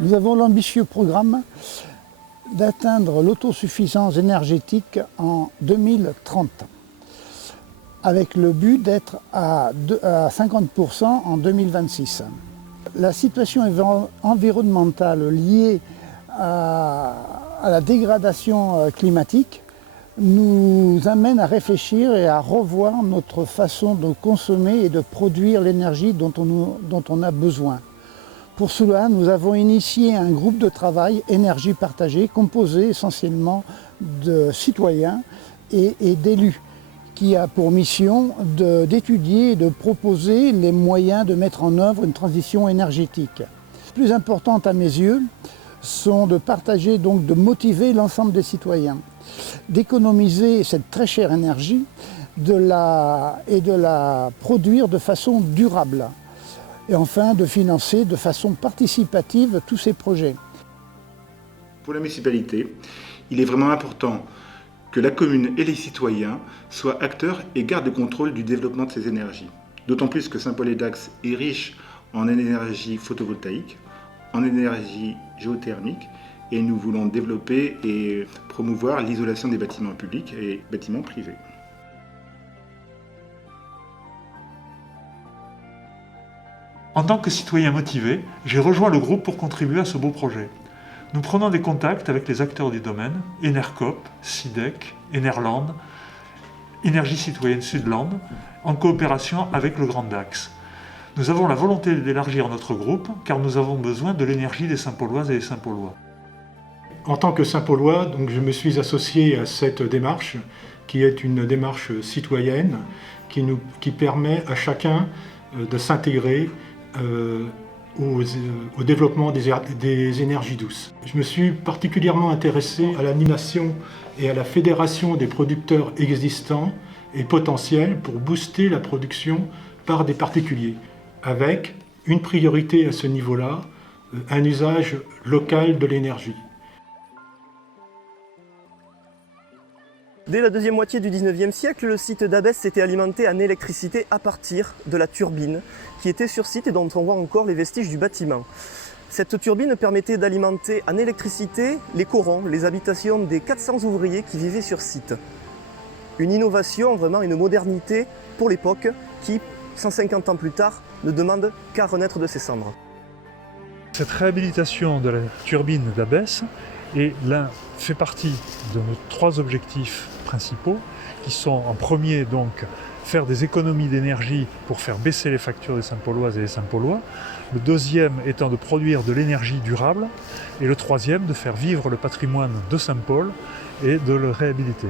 Nous avons l'ambitieux programme d'atteindre l'autosuffisance énergétique en 2030, avec le but d'être à 50% en 2026. La situation environnementale liée à la dégradation climatique nous amène à réfléchir et à revoir notre façon de consommer et de produire l'énergie dont on a besoin. Pour cela, nous avons initié un groupe de travail énergie partagée composé essentiellement de citoyens et d'élus, qui a pour mission d'étudier et de proposer les moyens de mettre en œuvre une transition énergétique. Plus importante à mes yeux sont de partager, donc de motiver l'ensemble des citoyens, d'économiser cette très chère énergie et de la produire de façon durable. Et enfin, de financer de façon participative tous ces projets. Pour la municipalité, il est vraiment important que la commune et les citoyens soient acteurs et gardent le contrôle du développement de ces énergies. D'autant plus que Saint-Paul-et-Dax est riche en énergie photovoltaïque, en énergie géothermique, et nous voulons développer et promouvoir l'isolation des bâtiments publics et bâtiments privés. En tant que citoyen motivé, j'ai rejoint le groupe pour contribuer à ce beau projet. Nous prenons des contacts avec les acteurs du domaine, Enercop, SIDEC, Enerland, Énergie Citoyenne Sudland, en coopération avec le Grand Dax. Nous avons la volonté d'élargir notre groupe car nous avons besoin de l'énergie des Saint-Pauloises et des Saint-Paulois. En tant que Saint-Paulois, donc, je me suis associé à cette démarche qui est une démarche citoyenne qui permet à chacun de s'intégrer au développement des énergies douces. Je me suis particulièrement intéressé à l'animation et à la fédération des producteurs existants et potentiels pour booster la production par des particuliers, avec une priorité à ce niveau-là, un usage local de l'énergie. Dès la deuxième moitié du 19e siècle, le site d'Abbesse s'était alimenté en électricité à partir de la turbine qui était sur site et dont on voit encore les vestiges du bâtiment. Cette turbine permettait d'alimenter en électricité les corons, les habitations des 400 ouvriers qui vivaient sur site. Une innovation, vraiment une modernité pour l'époque qui, 150 ans plus tard, ne demande qu'à renaître de ses cendres. Cette réhabilitation de la turbine d'Abbesse fait partie de nos 3 objectifs principaux, qui sont en premier donc faire des économies d'énergie pour faire baisser les factures des Saint-Pauloises et des Saint-Paulois, le deuxième étant de produire de l'énergie durable, et le troisième de faire vivre le patrimoine de Saint-Paul et de le réhabiliter.